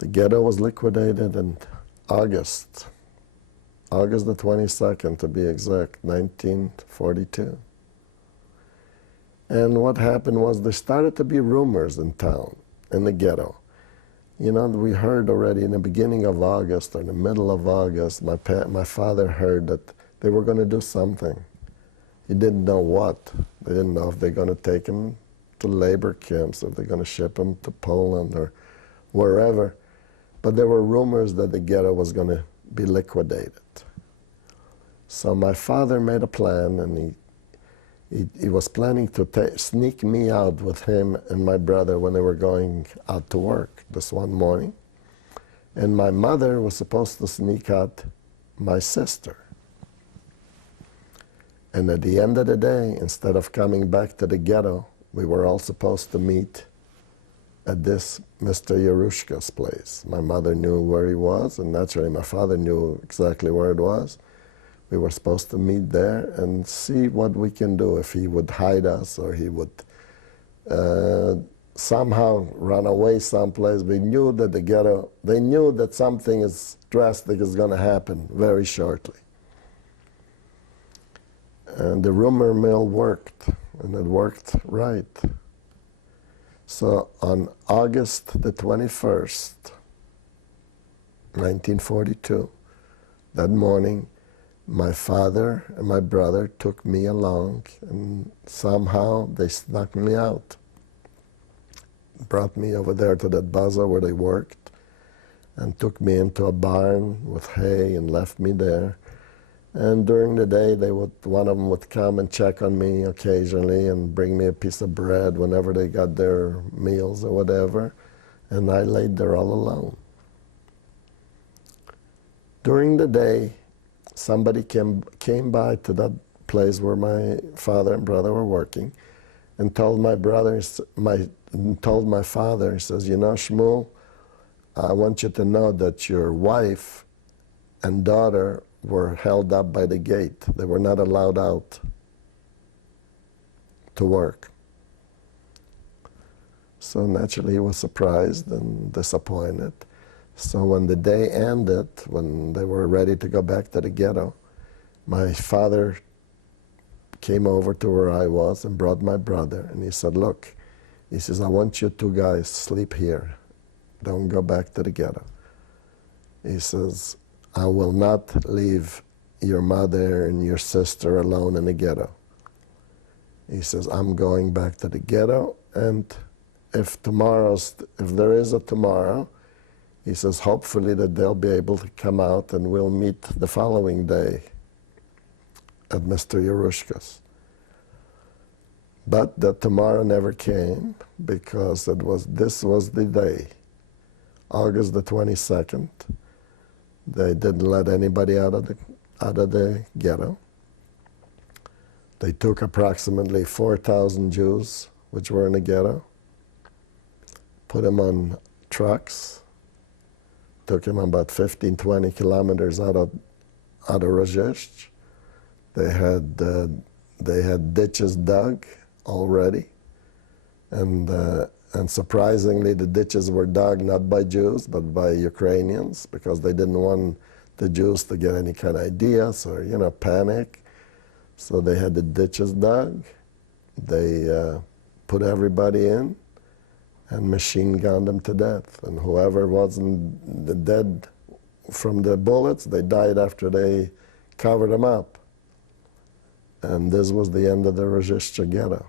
The ghetto was liquidated in August the 22nd to be exact, 1942. And what happened was there started to be rumors in town, in the ghetto. You know, we heard already in the beginning of August or in the middle of August, my father heard that they were going to do something. He didn't know what. They didn't know if they're going to take him to labor camps, if they're going to ship him to Poland or wherever. But there were rumors that the ghetto was going to be liquidated. So my father made a plan, and he was planning to sneak me out with him and my brother when they were going out to work this one morning. And my mother was supposed to sneak out my sister. And at the end of the day, instead of coming back to the ghetto, we were all supposed to meet at this Mr. Yerushka's place. My mother knew where he was, and naturally my father knew exactly where it was. We were supposed to meet there and see what we can do, if he would hide us or he would somehow run away someplace. We knew that the ghetto, they knew that something drastic is going to happen very shortly. And the rumor mill worked, and it worked right. So on August the 21st, 1942, that morning, my father and my brother took me along, and somehow they snuck me out. Brought me over there to that bazaar where they worked, and took me into a barn with hay and left me there. And during the day, one of them would come and check on me occasionally and bring me a piece of bread whenever they got their meals or whatever, and I laid there all alone. During the day, somebody came by to that place where my father and brother were working, and told my father, he says, you know, Shmuel, I want you to know that your wife and daughter were held up by the gate. They were not allowed out to work. So naturally he was surprised and disappointed. So when the day ended, when they were ready to go back to the ghetto, my father came over to where I was and brought my brother, and he said, look, he says, I want you two guys sleep here. Don't go back to the ghetto. He says, I will not leave your mother and your sister alone in the ghetto. He says, I'm going back to the ghetto, and if there is a tomorrow, he says, hopefully that they'll be able to come out and we'll meet the following day at Mr. Yerushka's. But that tomorrow never came, because this was the day, August the 22nd. They didn't let anybody out of the ghetto. They took approximately 4,000 Jews, which were in the ghetto, put them on trucks, took them about 15, 20 kilometers out of Rożyszcze. They had ditches dug already, and surprisingly, the ditches were dug not by Jews, but by Ukrainians, because they didn't want the Jews to get any kind of ideas or, panic. So they had the ditches dug. They put everybody in and machine gunned them to death. And whoever wasn't dead from the bullets, they died after they covered them up. And this was the end of the Rożyszcze ghetto.